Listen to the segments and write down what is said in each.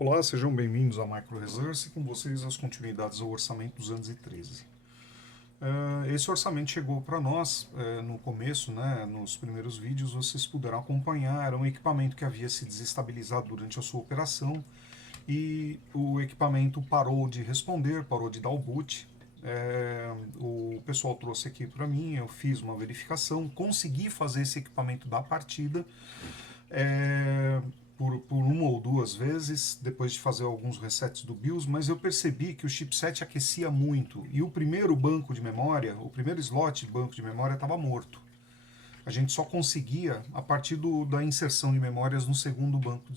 Olá, sejam bem-vindos à Micro Resource e com vocês as continuidades ao orçamento 213. Esse orçamento chegou para nós no começo, né, nos primeiros vídeos vocês puderam acompanhar, era um equipamento que havia se desestabilizado durante a sua operação e o equipamento parou de responder, parou de dar o boot. O pessoal trouxe aqui para mim, eu fiz uma verificação, consegui fazer esse equipamento dar partida. Por uma ou duas vezes, depois de fazer alguns resets do BIOS, mas eu percebi que o chipset aquecia muito e o primeiro banco de memória, o primeiro slot de banco de memória estava morto. A gente só conseguia a partir da inserção de memórias no segundo banco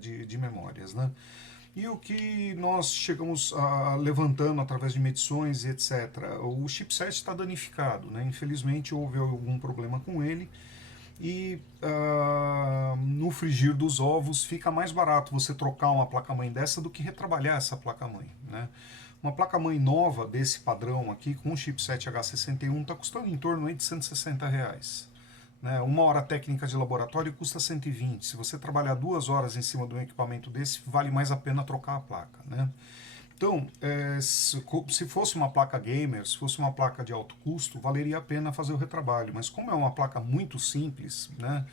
de memórias, né? E o que nós chegamos levantando através de medições e etc. O chipset está danificado, né? Infelizmente houve algum problema com ele e no frigir dos ovos fica mais barato você trocar uma placa-mãe dessa do que retrabalhar essa placa-mãe, né? Uma placa-mãe nova desse padrão aqui, com um chipset H61, está custando em torno de R$ 160. Né? Uma hora técnica de laboratório custa 120. Se você trabalhar 2 horas em cima de um equipamento desse, vale mais a pena trocar a placa, né? Então, se fosse uma placa gamer, se fosse uma placa de alto custo, valeria a pena fazer o retrabalho. Mas como é uma placa muito simples, né,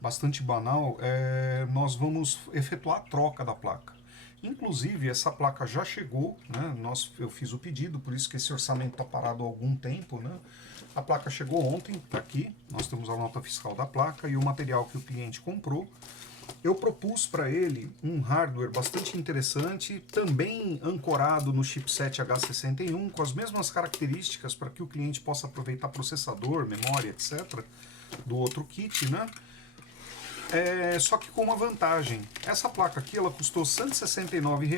bastante banal, nós vamos efetuar a troca da placa. Inclusive, essa placa já chegou, né, eu fiz o pedido, por isso que esse orçamento está parado há algum tempo. Né? A placa chegou ontem, está aqui, nós temos a nota fiscal da placa e o material que o cliente comprou. Eu propus para ele um hardware bastante interessante, também ancorado no chipset H61, com as mesmas características para que o cliente possa aproveitar processador, memória, etc., do outro kit, né? Só que com uma vantagem. Essa placa aqui ela custou R$ 169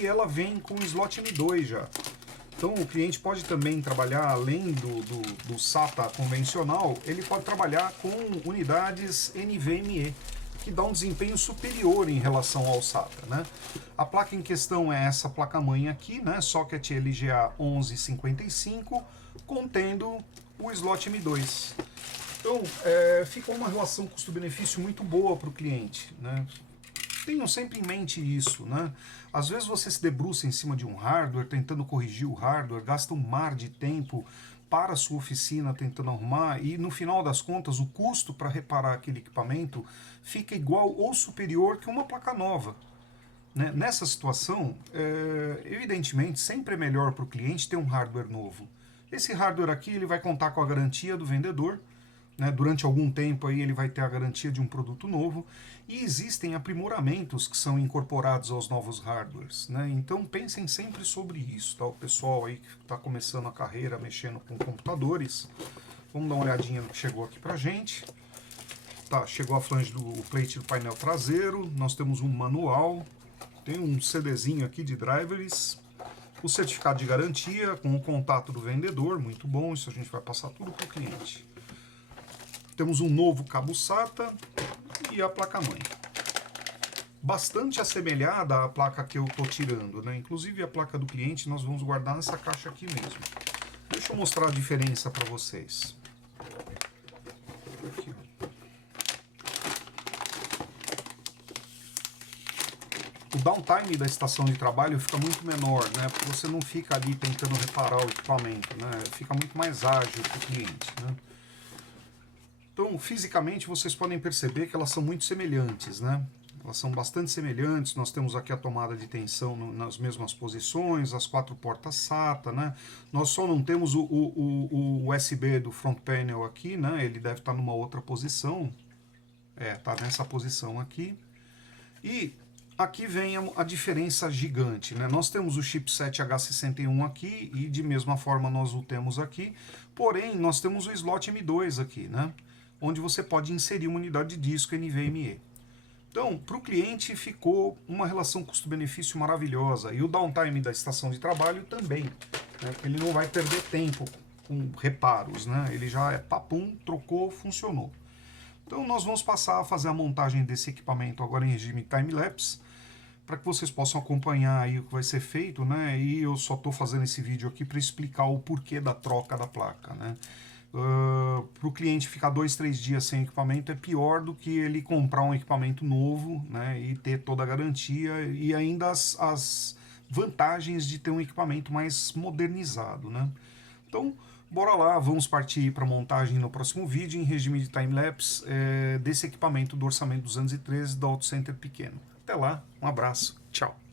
e ela vem com slot M2 já. Então o cliente pode também trabalhar, além do SATA convencional, ele pode trabalhar com unidades NVMe, que dá um desempenho superior em relação ao SATA, né? A placa em questão é essa placa-mãe aqui, né? Socket LGA 1155, contendo o slot M2. Então, fica uma relação custo-benefício muito boa para o cliente, né? Tenham sempre em mente isso, né? Às vezes você se debruça em cima de um hardware, tentando corrigir o hardware, gasta um mar de tempo para a sua oficina tentando arrumar e no final das contas o custo para reparar aquele equipamento fica igual ou superior que uma placa nova. Né? Nessa situação, evidentemente, sempre é melhor para o cliente ter um hardware novo. Esse hardware aqui ele vai contar com a garantia do vendedor, né? Durante algum tempo aí ele vai ter a garantia de um produto novo e existem aprimoramentos que são incorporados aos novos hardwares, né? Então pensem sempre sobre isso, tá? O pessoal aí que está começando a carreira mexendo com computadores, vamos dar uma olhadinha no que chegou aqui pra gente. Tá, chegou a flange do plate do painel traseiro, nós temos um manual, tem um CDzinho aqui de drivers, o certificado de garantia com o contato do vendedor, muito bom, isso a gente vai passar tudo para o cliente. Temos um novo cabo SATA e a placa-mãe. Bastante assemelhada à placa que eu estou tirando, né? Inclusive a placa do cliente nós vamos guardar nessa caixa aqui mesmo. Deixa eu mostrar a diferença para vocês. Aqui, o downtime da estação de trabalho fica muito menor, né? Porque você não fica ali tentando reparar o equipamento, né? Fica muito mais ágil para o cliente, né? Então, fisicamente, vocês podem perceber que elas são muito semelhantes, né? Elas são bastante semelhantes, nós temos aqui a tomada de tensão nas mesmas posições, as 4 portas SATA, né? Nós só não temos o USB do front panel aqui, né? Ele deve estar numa outra posição, tá nessa posição aqui. E aqui vem a diferença gigante, né? Nós temos o chipset H61 aqui e de mesma forma nós o temos aqui, porém nós temos o slot M2 aqui, né? Onde você pode inserir uma unidade de disco NVMe. Então, para o cliente ficou uma relação custo-benefício maravilhosa e o downtime da estação de trabalho também, né? Ele não vai perder tempo com reparos, né? Ele já papum, trocou, funcionou. Então nós vamos passar a fazer a montagem desse equipamento agora em regime time-lapse, para que vocês possam acompanhar aí o que vai ser feito, né? E eu só estou fazendo esse vídeo aqui para explicar o porquê da troca da placa, né? Para o cliente ficar 2, 3 dias sem equipamento é pior do que ele comprar um equipamento novo, né, e ter toda a garantia e ainda as vantagens de ter um equipamento mais modernizado, né? Então, bora lá, vamos partir para a montagem no próximo vídeo em regime de time-lapse desse equipamento do orçamento 213 da Auto Center pequeno. Até lá, um abraço, tchau!